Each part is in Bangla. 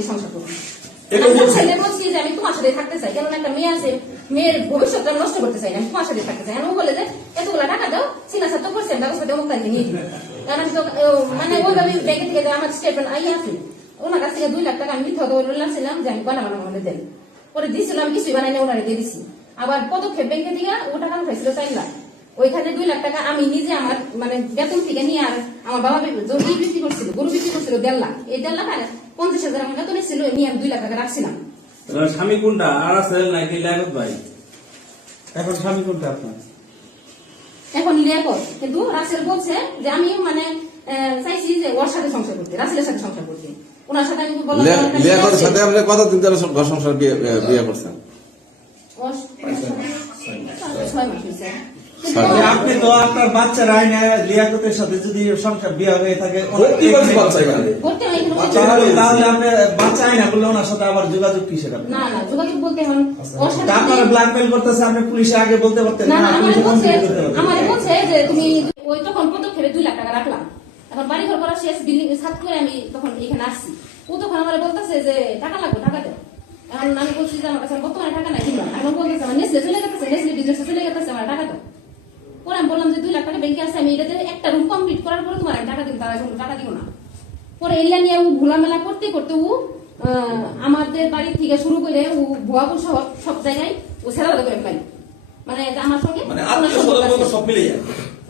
সাথে সংসার করবো। ছেলে বলছি যে আমি তোমার সাথে থাকতে চাই, কেন একটা মেয়ে আছে, মেয়ের ভবিষ্যৎটা নষ্ট করতে চাই না, আমি তোমার সাথে থাকতে চাই। ও বলে যে এতগুলো টাকা দাও, সিগনেচার তো করছেন, ব্যবস্থা অমুক তারিখে নিয়ে দিবে। কারণ আমি তো মানে ওইভাবে ব্যাংকে থেকে আমার স্টেটমেন্ট আই আছে, ওনার কাছ থেকে 2 লাখ টাকা আমি মিথ্যা বলছিলাম যে আমি বানাবো আমাদের দেন, পরে দিয়েছিলাম, কিছুই বানাই না, ওনারে দিয়ে দিচ্ছি। আবার পদক্ষেপ ব্যাংকে দিয়ে ও টাকা উঠাইছিল 4 লাখ, ওইখানে 2 লাখ টাকা আমি নিজে আমার মানে বেতন থেকে নিয়ে আর আমার বাবা জমি বিক্রি করছিল, গরু বিক্রি করছিল 1.5 লাখ, এই 1.5 লাখ আর 50,000 আমার বেতন ছিল, নিয়ে আমি 2 লাখ টাকা রাখছিলাম। স্বামী কোনটা আর আছেন নাকি লিয়াকত ভাই? এখন স্বামী কোনটা আপনার? এখন লিয়াকত, কিন্তু রাসেল বলছে যে আমি মানে চাইছি যে ওর সাথে সংসার করতে, রাসেলের সাথে সংসার করতে। ওনার সাথে আমি বললাম লিয়াকতের সাথে আপনি কতদিন ধরে ঘর সংসার বিয়ে করছেন? 6 মাস হয়েছে। আপনি তো আপনার বাচ্চারা আইনে লিয়াকতের সাথে যদি সংসার বিয়ে হয়ে থাকে তাহলে আপনি বাচ্চা আইনা করলে ওনার সাথে আবার যোগাযোগ কি সেটা? না না, যোগাযোগ বলতে এখন ওর সাথে আপনার ব্ল্যাকমেইল করতেছে, আপনি পুলিশে আগে বলতে পারতেন না। না, আমারে বলছে যে তুমি ওই তখন পদক্ষেপে 2 লাখ টাকা রাখলাম, এখন বাড়ি ঘর করা শেষ, বিল্ডিং ছাদ করে আমি তখন এখানে আসছি। ও তখন আমার বলতেছে যে টাকা লাগবে, টাকা দেয়। এখন আমি বলছি যে আমার কাছে বর্তমানে টাকা নাই, কিংবা এখন বলতেছে আমার নেসলে চলে গেছে, নেসলে বিজনেসে চলে গেছে, আমার টাকা দাও। পরে আমি বললাম যে 2 লাখ টাকা ব্যাংকে আছে, আমি এটাতে একটা রুম কমপ্লিট করার পরে তোমার আমি টাকা দিব, তারা এখন টাকা দিব না। পরে এলিয়া নিয়ে ও ঘোলামেলা করতে করতে ও আমাদের বাড়ি থেকে শুরু করে ও ভুয়াপুর শহর সব জায়গায় ও ছেড়াবেলা করে ফেলাই, মানে আমার সঙ্গে সব মিলে যায়।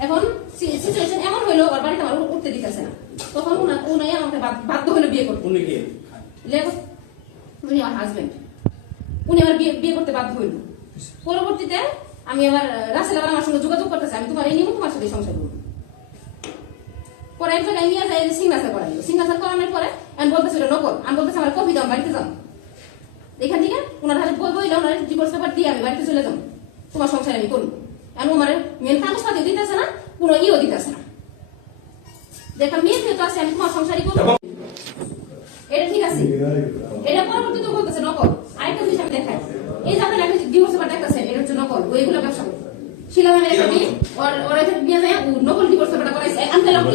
এখন সিচুয়েশন এমন হইলো, ওর বাড়িতে আমার উঠতে দিতেছে না, তখন উনি আমাকে বাধ্য হইলো বিয়ে করতে। উনি কি? উনি আমার হাজবেন্ড, উনি আমার বিয়ে করতে বাধ্য হইল। পরবর্তীতে আমি আবার রাসেল আবার আমার সঙ্গে যোগাযোগ করতেছে, আমি তোমার এই নিব, তোমার সাথে সংসার করবো। পরে এক জায়গায় নিয়ে যাই সিগনেচার করাইলো, সিগনেচার করানোর পরে আমি বলতেছি ওটা নকল, আমি বলতেছি আমার কপি দাও, বাড়িতে যাও। এখান থেকে ওনার হাতে বলবো ওনার ডিভোর্স পেপার দিয়ে আমি বাড়িতে চলে যাবো, তোমার সংসার আমি করবো। আমি আমার মেন কাগজপাতি দিতেছে না, কোনো ইও দিতেছে না, দেখা মেয়ে যেহেতু আছে আমি তোমার সংসারই করবো, এটা ঠিক আছে। এটা পরবর্তীতে বলতেছে নকল। আরেকটা জিনিস আমি দেখাই, এই যে আপনার ডিভোর্স পেপার দেখতেছেন, এটা হচ্ছে নকল, ওইগুলো ব্যবসা করবো। শিলামের একটা মেয়ে ওরা নিয়ে যায় নকল ডিভোর্স পেপারটা করাইছে, আমি তাহলে আপনি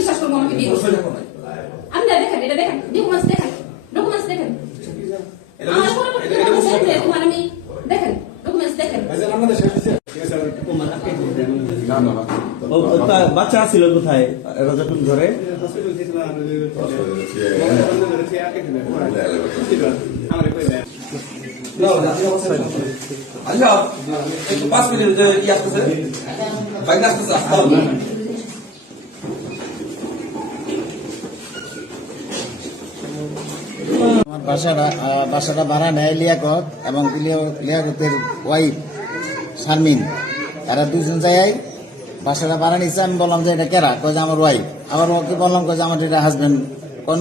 বিশ্বাস করবো আমাকে দিয়ে আমি দেখেন, এটা দেখেন, ডকুমেন্টস দেখেন, ডকুমেন্টস দেখেন, আমার পরবর্তীতে তোমার আমি দেখেন ডকুমেন্টস দেখেন। বাচ্চা ছিল কোথায় এরা যখন ধরে? আচ্ছা, একটু 5 মিনিট ইয়ে আসতেছে, বাইক আসতেছে, আসতে হবে। আমার বাসাটা ভাড়া নেয় লিয়াকত এবং লিয়াকতের ওয়াইফ শারমিন, এরা 2জন যাই বাসাটা ভাড়া নিচ্ছে। আমি বললাম যে এটা কেরা, কয় যে আমার ওয়াইফ। আবার ওকে বললাম কয় যে আমার এটা হাজবেন্ড,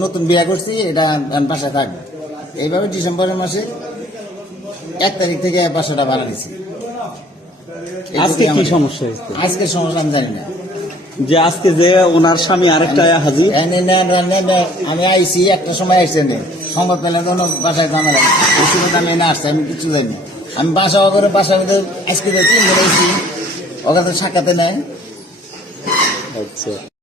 নতুন বিয়ে করছি, এটা বাসায় থাকবে। এইভাবে ডিসেম্বরের মাসে 1 তারিখ থেকে বাসাটা ভাড়া নিচ্ছি। আজকে কি সমস্যা? আজকে সমস্যা আমি জানি না, যে আজকে যে ওনার স্বামী আরেকটা হাজির, আমি আইসি একটা সময় আইসি সংবাদ পেলে বাসায় জানা লাগে, আমি এনে আসছি, আমি কিছু জানি। আমি বাসা করে বাসার মধ্যে আজকে 3 দিন আইসি, ওখানে সাক্ষাতে নেয়। আচ্ছা।